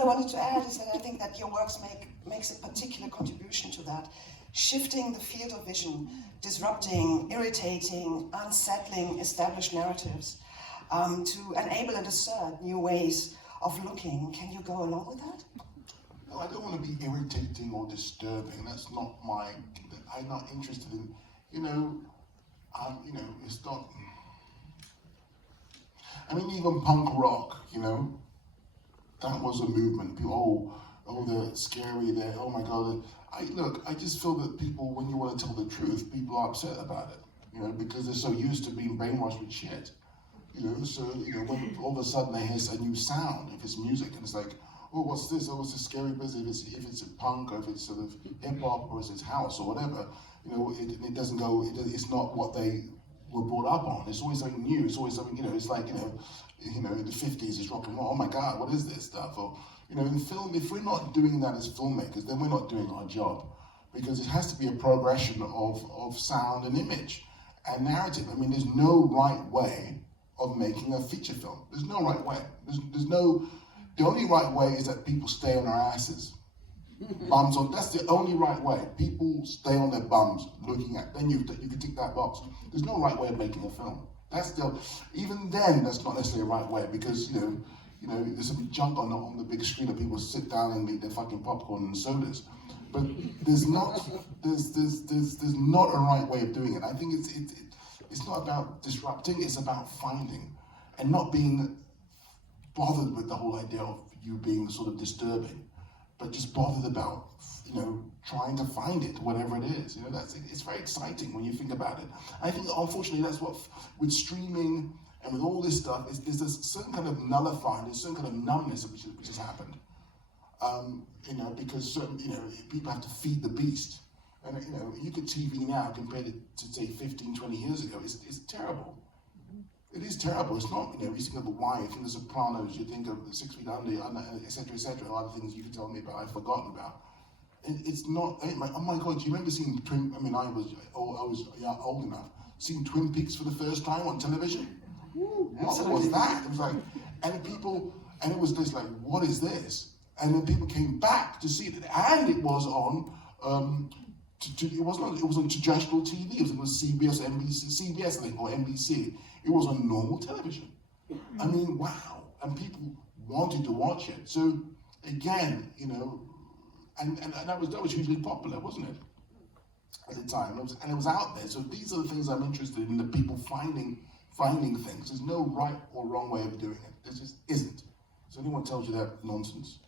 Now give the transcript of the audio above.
what I wanted to add is that I think that your works makes a particular contribution to that, shifting the field of vision, disrupting, irritating, unsettling established narratives to enable and assert new ways of looking. Can you go along with that? No, I don't want to be irritating or disturbing. That's not my. I'm not interested in. It's not. I mean, even punk rock. That was a movement. People, they're scary. Oh my God. I just feel that people, when you want to tell the truth, people are upset about it. Because they're so used to being brainwashed with shit. So when all of a sudden they hear a new sound, if it's music, and it's like, oh, what's this? Oh, it's a scary business. If it's a punk, or if it's sort of hip hop, or if it's house, or whatever, it doesn't go. It's not what they were brought up on. It's always something new. It's always something. It's like in the 50s, it's rock and roll. Oh my God, what is this stuff? Or in film, if we're not doing that as filmmakers, then we're not doing our job, because it has to be a progression of sound and image and narrative. I mean, there's no right way of making a feature film. There's no right way. There's no. The only right way is that people stay on their asses. Bums on, that's the only right way. People stay on their bums looking at, then you can tick that box. There's no right way of making a film. Even then, that's not necessarily a right way, because, there's some junk on the big screen that people sit down and eat their fucking popcorn and sodas. But there's not a right way of doing it. I think it's not about disrupting, it's about finding and not being bothered with the whole idea of you being sort of disturbing, but just bothered about, trying to find it, whatever it is. It's very exciting when you think about it. I think, unfortunately, that's what, with streaming and with all this stuff, there's a certain kind of nullifying, there's a certain kind of numbness which has happened. Because people have to feed the beast. And, you get TV now compared to say, 15, 20 years ago, it's terrible. It is terrible. It's not, you think of The Wire, you think of The Sopranos, you think of 6 Feet Under, etc., other things you can tell me about, I've forgotten about. It's not, oh my God, do you remember seeing Twin, I was old enough, seeing Twin Peaks for the first time on television? What was that? It was like, and it was just like, what is this? And then people came back to see it, and it was on, it was on traditional TV. It was CBS, I think, or NBC. It was on normal television. I mean, wow! And people wanted to watch it. So again, and that was hugely popular, wasn't it? At the time, it was out there. So these are the things I'm interested in: the people finding things. There's no right or wrong way of doing it. There just isn't. So anyone tells you that, nonsense.